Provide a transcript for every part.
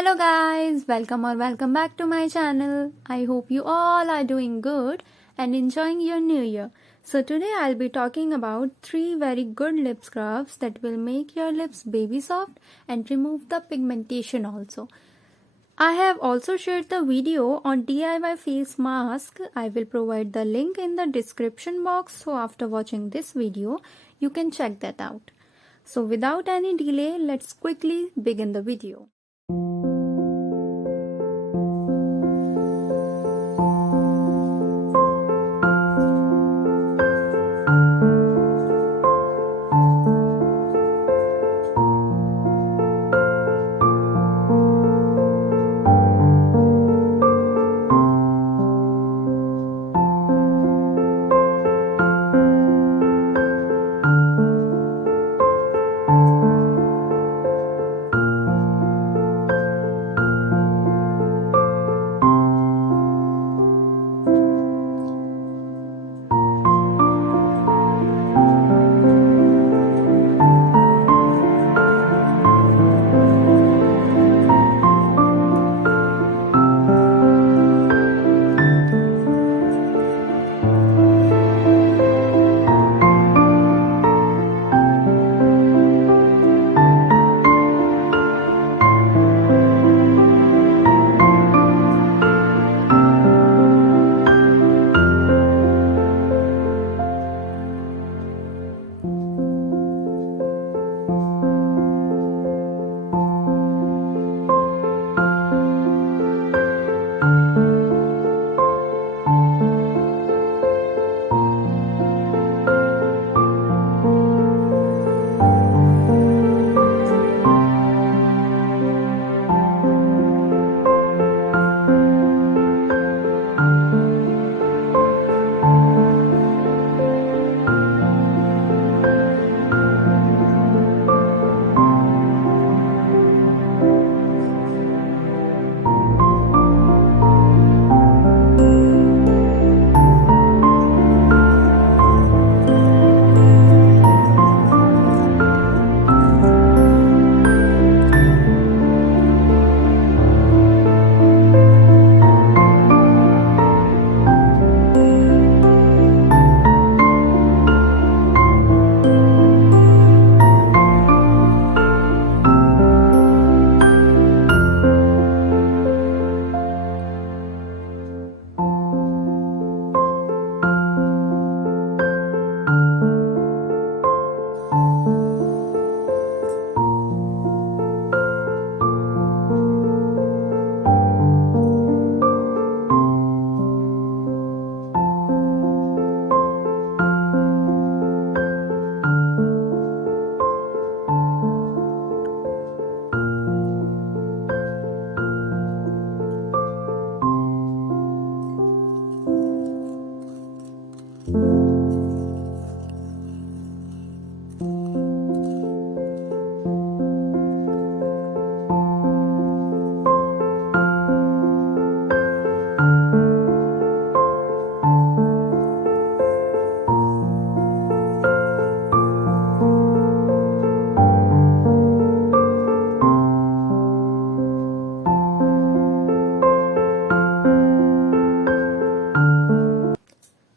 Hello guys, welcome back to my channel. I hope you all are doing good and enjoying your new year. So today I'll be talking about 3 very good lip scrubs that will make your lips baby soft and remove the pigmentation also. I have also shared the video on DIY face mask. I will provide the link in the description box, so after watching this video you can check that out. So without any delay, let's quickly begin the video.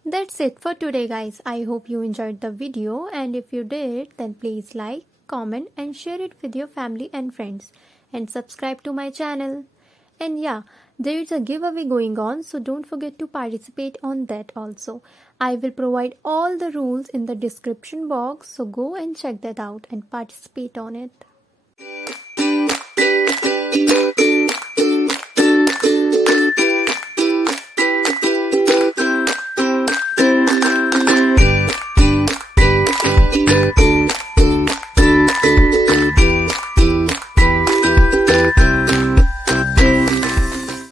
That's it for today guys. I hope you enjoyed the video, and if you did, then please like, comment and share it with your family and friends, and subscribe to my channel. And yeah, there is a giveaway going on, so don't forget to participate on that also. I will provide all the rules in the description box, so go and check that out and participate on it.